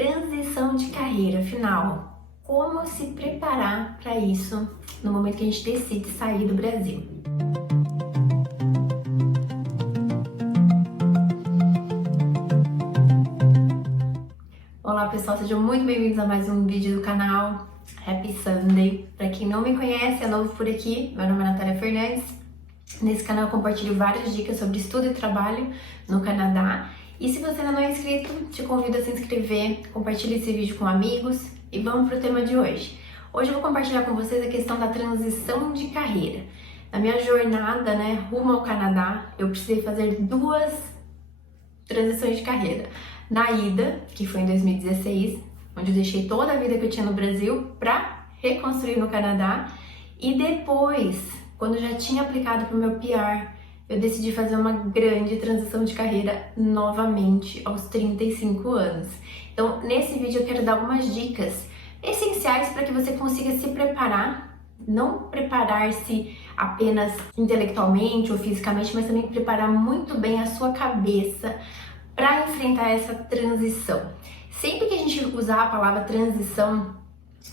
transição de carreira, afinal, como se preparar para isso no momento que a gente decide sair do Brasil? Olá pessoal, sejam muito bem-vindos a mais um vídeo do canal. Happy Sunday! Para quem não me conhece, é novo por aqui, meu nome é Natália Fernandes. Nesse canal eu compartilho várias dicas sobre estudo e trabalho no Canadá. E se você ainda não é inscrito, te convido a se inscrever, compartilhe esse vídeo com amigos e vamos para o tema de hoje. Hoje eu vou compartilhar com vocês a questão da transição de carreira. Na minha jornada, rumo ao Canadá, eu precisei fazer duas transições de carreira. Na ida, que foi em 2016, onde eu deixei toda a vida que eu tinha no Brasil para reconstruir no Canadá. E depois, quando eu já tinha aplicado para o meu PR, eu decidi fazer uma grande transição de carreira novamente aos 35 anos. Então, nesse vídeo eu quero dar algumas dicas essenciais para que você consiga se preparar, não preparar-se apenas intelectualmente ou fisicamente, mas também preparar muito bem a sua cabeça para enfrentar essa transição. Sempre que a gente usar a palavra transição,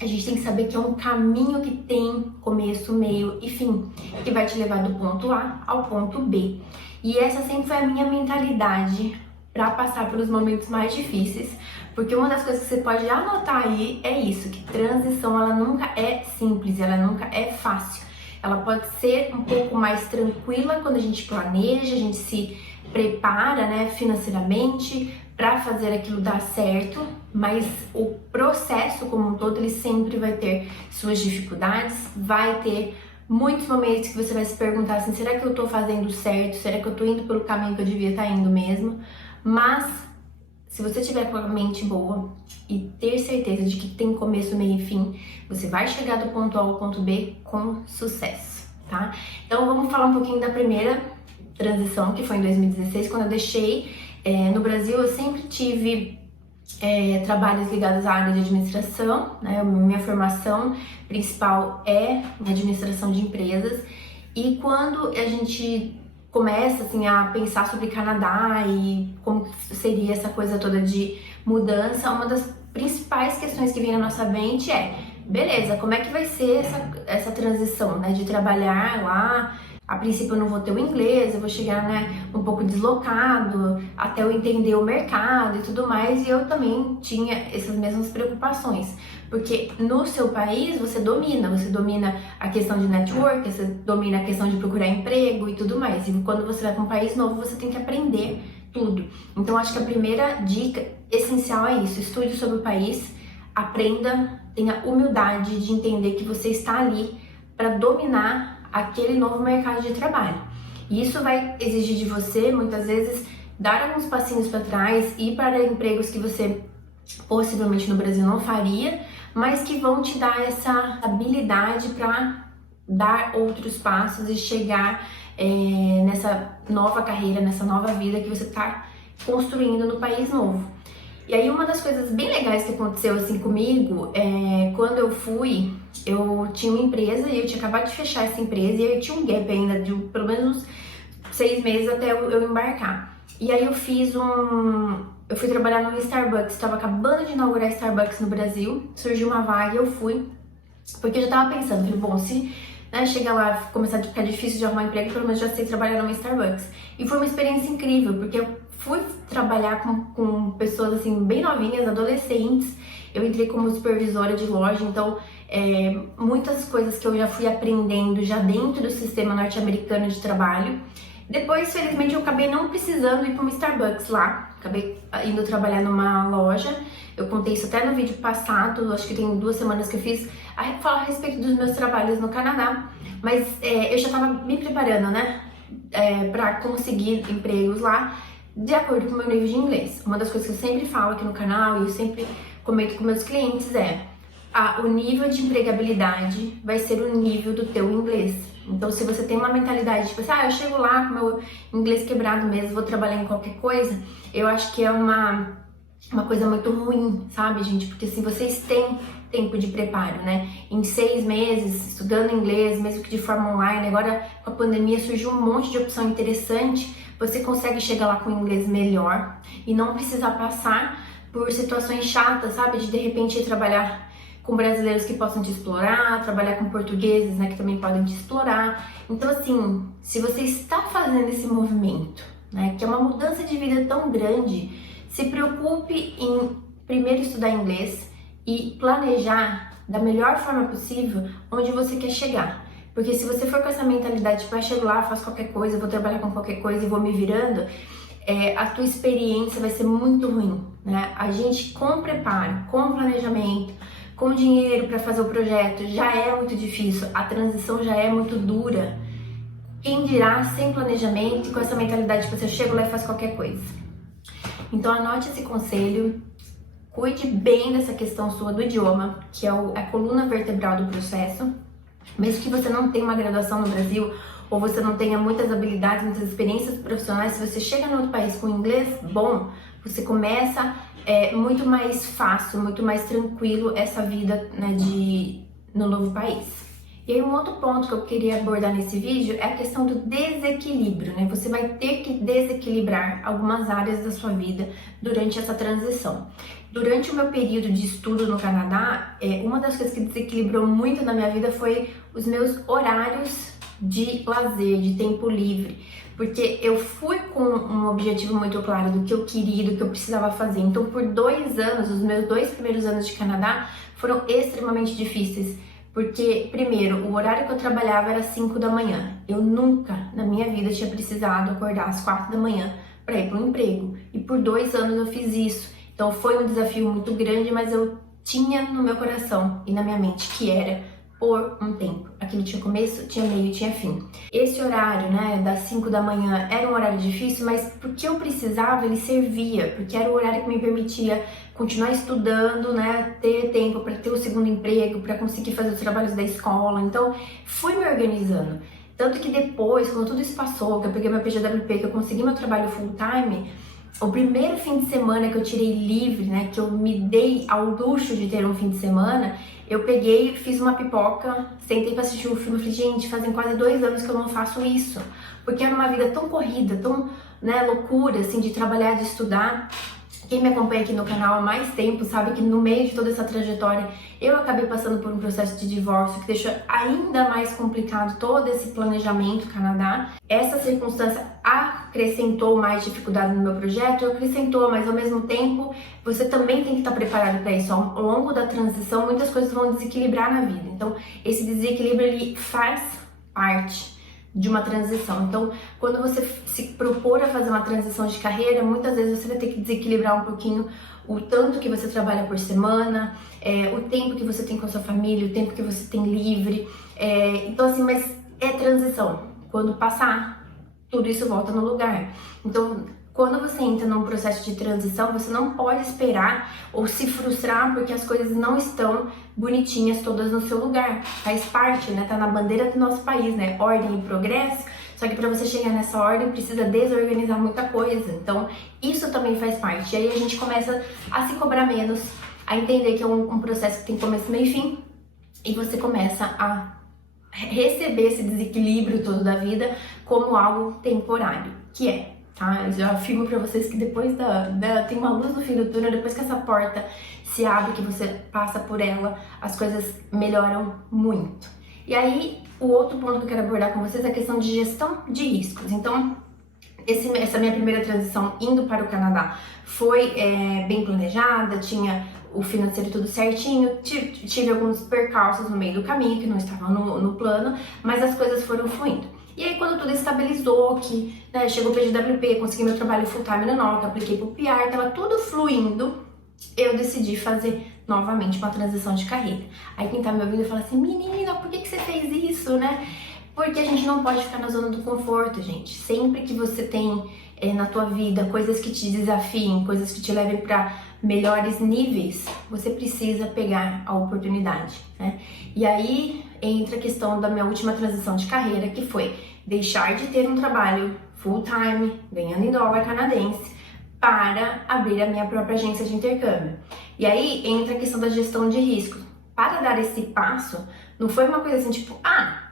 a gente tem que saber que é um caminho que tem começo, meio e fim, que vai te levar do ponto A ao ponto B. E essa sempre foi a minha mentalidade para passar pelos momentos mais difíceis, porque uma das coisas que você pode anotar aí é isso, que transição ela nunca é simples, ela nunca é fácil. Ela pode ser um pouco mais tranquila quando a gente planeja, a gente se prepara, financeiramente para fazer aquilo dar certo, mas o processo como um todo ele sempre vai ter suas dificuldades, vai ter muitos momentos que você vai se perguntar assim, será que eu tô fazendo certo? Será que eu tô indo pelo caminho que eu devia estar indo mesmo? Mas se você tiver com a mente boa e ter certeza de que tem começo, meio e fim, você vai chegar do ponto A ao ponto B com sucesso, tá? Então vamos falar um pouquinho da primeira transição, que foi em 2016, quando eu deixei no Brasil. Eu sempre tive trabalhos ligados à área de administração, minha formação principal é em administração de empresas, e quando a gente começa assim a pensar sobre Canadá e como seria essa coisa toda de mudança, uma das principais questões que vem na nossa mente é, beleza, como é que vai ser essa transição, de trabalhar lá? A princípio eu não vou ter o inglês, eu vou chegar um pouco deslocado, até eu entender o mercado e tudo mais, e eu também tinha essas mesmas preocupações, porque no seu país você domina a questão de network, você domina a questão de procurar emprego e tudo mais, e quando você vai para um país novo você tem que aprender tudo. Então acho que a primeira dica essencial é isso, estude sobre o país, aprenda, tenha humildade de entender que você está ali para dominar aquele novo mercado de trabalho. E isso vai exigir de você, muitas vezes, dar alguns passinhos para trás, ir para empregos que você possivelmente no Brasil não faria, mas que vão te dar essa habilidade para dar outros passos e chegar nessa nova carreira, nessa nova vida que você está construindo no país novo. E aí uma das coisas bem legais que aconteceu assim comigo, quando eu fui, eu tinha uma empresa e eu tinha acabado de fechar essa empresa e eu tinha um gap ainda de pelo menos uns 6 meses até eu embarcar. E aí eu fui trabalhar no Starbucks, estava acabando de inaugurar Starbucks no Brasil, surgiu uma vaga e eu fui, porque eu já tava pensando, falei, bom, se chegar lá começar a ficar difícil de arrumar emprego, pelo menos já sei trabalhar numa Starbucks. E foi uma experiência incrível, porque eu fui trabalhar com pessoas assim bem novinhas, adolescentes. Eu entrei como supervisora de loja, então muitas coisas que eu já fui aprendendo já dentro do sistema norte-americano de trabalho. Depois, felizmente, eu acabei não precisando ir para uma Starbucks lá, acabei indo trabalhar numa loja. Eu contei isso até no vídeo passado, acho que tem 2 semanas que eu fiz, falar a respeito dos meus trabalhos no Canadá, mas eu já estava me preparando, para conseguir empregos lá, de acordo com o meu nível de inglês. Uma das coisas que eu sempre falo aqui no canal e eu sempre comento com meus clientes o nível de empregabilidade vai ser o nível do teu inglês. Então, se você tem uma mentalidade tipo assim, eu chego lá com meu inglês quebrado mesmo, vou trabalhar em qualquer coisa, eu acho que é uma coisa muito ruim, sabe, gente? Porque assim, vocês têm tempo de preparo, Em 6 meses, estudando inglês, mesmo que de forma online, agora com a pandemia surgiu um monte de opção interessante, você consegue chegar lá com o inglês melhor e não precisar passar por situações chatas, sabe? De repente ir trabalhar com brasileiros que possam te explorar, trabalhar com portugueses, né, que também podem te explorar. Então, assim, se você está fazendo esse movimento, né, que é uma mudança de vida tão grande, se preocupe em primeiro estudar inglês e planejar da melhor forma possível onde você quer chegar. Porque se você for com essa mentalidade, tipo, chego lá, faço qualquer coisa, vou trabalhar com qualquer coisa e vou me virando, a tua experiência vai ser muito ruim, né? A gente com preparo, com planejamento, com dinheiro para fazer o projeto já é muito difícil, a transição já é muito dura. Quem dirá sem planejamento e com essa mentalidade de você chega lá e faz qualquer coisa. Então anote esse conselho, cuide bem dessa questão sua do idioma, que é a coluna vertebral do processo. Mesmo que você não tenha uma graduação no Brasil, ou você não tenha muitas habilidades, muitas experiências profissionais, se você chega no outro país com inglês bom, você começa muito mais fácil, muito mais tranquilo essa vida, né, no novo país. E aí um outro ponto que eu queria abordar nesse vídeo é a questão do desequilíbrio, né? Você vai ter que desequilibrar algumas áreas da sua vida durante essa transição. Durante o meu período de estudo no Canadá, uma das coisas que desequilibrou muito na minha vida foi os meus horários de lazer, de tempo livre, porque eu fui com um objetivo muito claro do que eu queria, do que eu precisava fazer. Então, por 2 anos, os meus 2 primeiros anos de Canadá foram extremamente difíceis, porque, primeiro, o horário que eu trabalhava era 5 da manhã. Eu nunca, na minha vida, tinha precisado acordar às 4 da manhã para ir para um emprego, e por 2 anos eu fiz isso. Então, foi um desafio muito grande, mas eu tinha no meu coração e na minha mente que era por um tempo. Aquilo tinha começo, tinha meio, tinha fim. Esse horário, né, das 5 da manhã era um horário difícil, mas porque eu precisava, ele servia, porque era o horário que me permitia continuar estudando, né, ter tempo para ter o segundo emprego, para conseguir fazer os trabalhos da escola. Então, fui me organizando. Tanto que depois, quando tudo isso passou, que eu peguei meu PGWP, que eu consegui meu trabalho full time, o primeiro fim de semana que eu tirei livre, né, que eu me dei ao luxo de ter um fim de semana, eu peguei, fiz uma pipoca, sentei pra assistir um filme e falei, gente, fazem quase 2 anos que eu não faço isso. Porque era uma vida tão corrida, tão, né, loucura, assim, de trabalhar, de estudar. Quem me acompanha aqui no canal há mais tempo sabe que no meio de toda essa trajetória eu acabei passando por um processo de divórcio que deixou ainda mais complicado todo esse planejamento Canadá. Essa circunstância acrescentou mais dificuldade no meu projeto, acrescentou, mas ao mesmo tempo você também tem que estar preparado para isso. Ao longo da transição muitas coisas vão desequilibrar na vida, então esse desequilíbrio ele faz parte de uma transição. Então, quando você se propor a fazer uma transição de carreira, muitas vezes você vai ter que desequilibrar um pouquinho o tanto que você trabalha por semana, o tempo que você tem com a sua família, o tempo que você tem livre. Então, assim, mas é transição. Quando passar, tudo isso volta no lugar. Então, quando você entra num processo de transição, você não pode esperar ou se frustrar porque as coisas não estão bonitinhas todas no seu lugar. Faz parte, né? Tá na bandeira do nosso país, né? Ordem e progresso. Só que para você chegar nessa ordem, precisa desorganizar muita coisa. Então, isso também faz parte. E aí a gente começa a se cobrar menos, a entender que é um processo que tem começo, meio e fim. E você começa a receber esse desequilíbrio todo da vida como algo temporário, que é. Tá? Eu já afirmo pra vocês que depois tem uma luz no fim do túnel, depois que essa porta se abre, que você passa por ela, as coisas melhoram muito. E aí, o outro ponto que eu quero abordar com vocês é a questão de gestão de riscos. Então, essa minha primeira transição indo para o Canadá foi bem planejada, tinha o financeiro tudo certinho, tive alguns percalços no meio do caminho que não estavam no plano, mas as coisas foram fluindo. E aí, quando tudo estabilizou, que né, chegou o PGWP, consegui meu trabalho full time na NOC, apliquei pro PR, tava tudo fluindo, eu decidi fazer novamente uma transição de carreira. Aí quem tá me ouvindo fala assim, menina, por que você fez isso, né? Porque a gente não pode ficar na zona do conforto, gente. Sempre que você tem na tua vida coisas que te desafiem, coisas que te levem para melhores níveis, você precisa pegar a oportunidade, né? E aí entra a questão da minha última transição de carreira, que foi deixar de ter um trabalho full time, ganhando em dólar canadense, para abrir a minha própria agência de intercâmbio. E aí entra a questão da gestão de riscos. Para dar esse passo, não foi uma coisa assim tipo,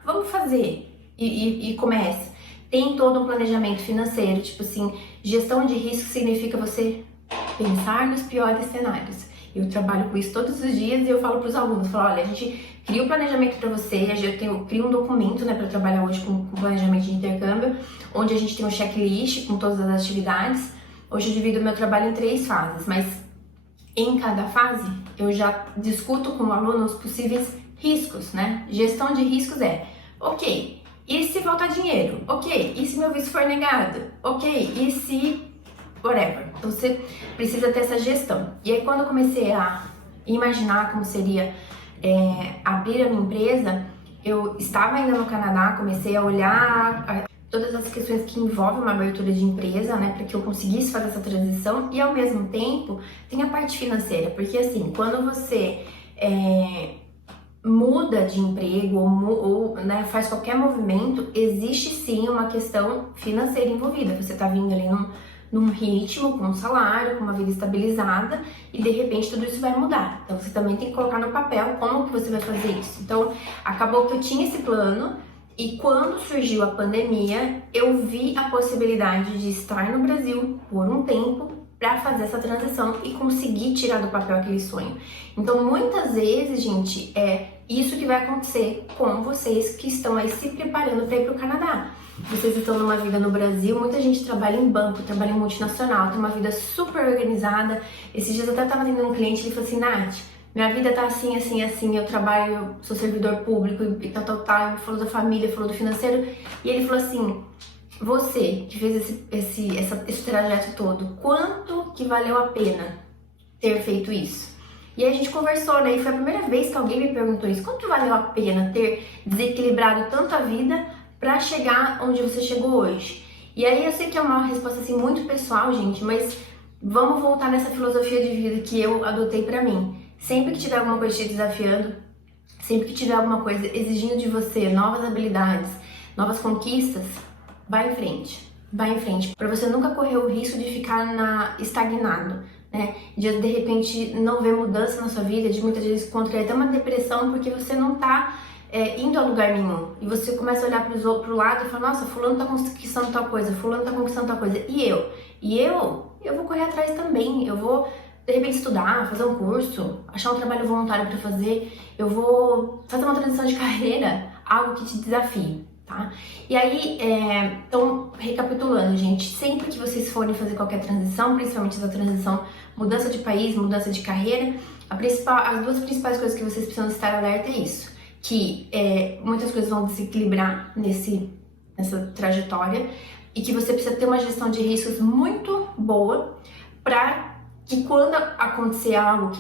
vamos fazer e começa. Tem todo um planejamento financeiro, tipo assim, gestão de risco significa você Pensar nos piores cenários. Eu trabalho com isso todos os dias e eu falo para os alunos, falo, olha, a gente cria o planejamento para você, eu crio um documento, né, para trabalhar hoje com planejamento de intercâmbio, onde a gente tem um checklist com todas as atividades. Hoje eu divido o meu trabalho em 3 fases, mas em cada fase eu já discuto com o aluno os possíveis riscos, né? Gestão de riscos é, ok, e se faltar dinheiro? Ok, e se meu visto for negado? Ok, e se whatever. Então você precisa ter essa gestão. E aí quando eu comecei a imaginar como seria abrir a minha empresa, eu estava ainda no Canadá, comecei a olhar todas as questões que envolvem uma abertura de empresa, né, para que eu conseguisse fazer essa transição, e ao mesmo tempo tem a parte financeira, porque assim, quando você muda de emprego ou né, faz qualquer movimento, existe sim uma questão financeira envolvida. Você está vindo ali num ritmo, com um salário, com uma vida estabilizada, e de repente tudo isso vai mudar. Então você também tem que colocar no papel como que você vai fazer isso. Então acabou que eu tinha esse plano, e quando surgiu a pandemia, eu vi a possibilidade de estar no Brasil por um tempo para fazer essa transição e conseguir tirar do papel aquele sonho. Então muitas vezes, gente, é isso que vai acontecer com vocês que estão aí se preparando para ir para o Canadá. Vocês estão numa vida no Brasil, muita gente trabalha em banco, trabalha em multinacional, tem uma vida super organizada. Esses dias eu até estava tendo um cliente, ele falou assim, Nath, minha vida tá assim, assim, assim, eu trabalho, sou servidor público e tal, ele falou da família, falou do financeiro, e ele falou assim, você que fez esse trajeto todo, quanto que valeu a pena ter feito isso? E aí a gente conversou, né, e foi a primeira vez que alguém me perguntou isso, quanto valeu a pena ter desequilibrado tanto a vida para chegar onde você chegou hoje? E aí eu sei que é uma resposta assim muito pessoal, gente, mas vamos voltar nessa filosofia de vida que eu adotei para mim. Sempre que tiver alguma coisa te desafiando, sempre que tiver alguma coisa exigindo de você novas habilidades, novas conquistas, vai em frente, para você nunca correr o risco de ficar estagnado, né? De repente não ver mudança na sua vida, de muitas vezes contrair até uma depressão porque você não tá indo a lugar nenhum, e você começa a olhar pro lado e fala, nossa, fulano tá conquistando tal coisa, fulano tá conquistando tal coisa, e eu vou correr atrás também, eu vou de repente estudar, fazer um curso, achar um trabalho voluntário para fazer, eu vou fazer uma transição de carreira, algo que te desafie, tá? E aí, então, recapitulando, gente, sempre que vocês forem fazer qualquer transição, principalmente essa transição, mudança de país, mudança de carreira, as 2 principais coisas que vocês precisam estar alerta é isso, que muitas coisas vão desequilibrar nessa trajetória, e que você precisa ter uma gestão de riscos muito boa para que quando acontecer algo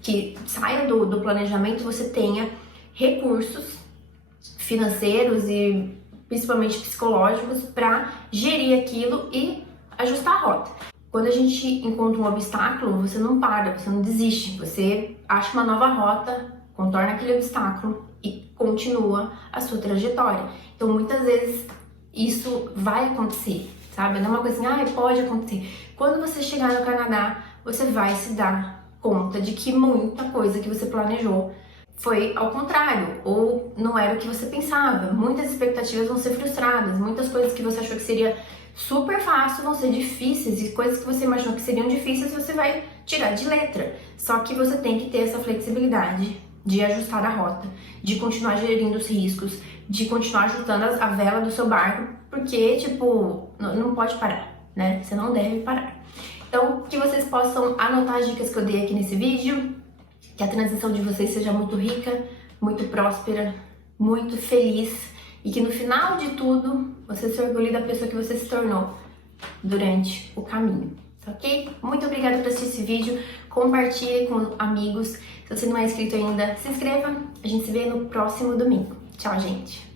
que saia do planejamento, você tenha recursos financeiros e principalmente psicológicos para gerir aquilo e ajustar a rota. Quando a gente encontra um obstáculo, você não para, você não desiste, você acha uma nova rota, contorna aquele obstáculo e continua a sua trajetória. Então muitas vezes isso vai acontecer, sabe? Não é uma coisa assim, pode acontecer. Quando você chegar no Canadá, você vai se dar conta de que muita coisa que você planejou foi ao contrário, ou não era o que você pensava. Muitas expectativas vão ser frustradas, muitas coisas que você achou que seria super fácil vão ser difíceis, e coisas que você imaginou que seriam difíceis você vai tirar de letra. Só que você tem que ter essa flexibilidade de ajustar a rota, de continuar gerindo os riscos, de continuar ajustando a vela do seu barco, porque, tipo, não pode parar, né? Você não deve parar. Então, que vocês possam anotar as dicas que eu dei aqui nesse vídeo, que a transição de vocês seja muito rica, muito próspera, muito feliz, e que no final de tudo, você se orgulhe da pessoa que você se tornou durante o caminho, ok? Muito obrigada por assistir esse vídeo, compartilhe com amigos, se você não é inscrito ainda, se inscreva, a gente se vê no próximo domingo. Tchau, gente!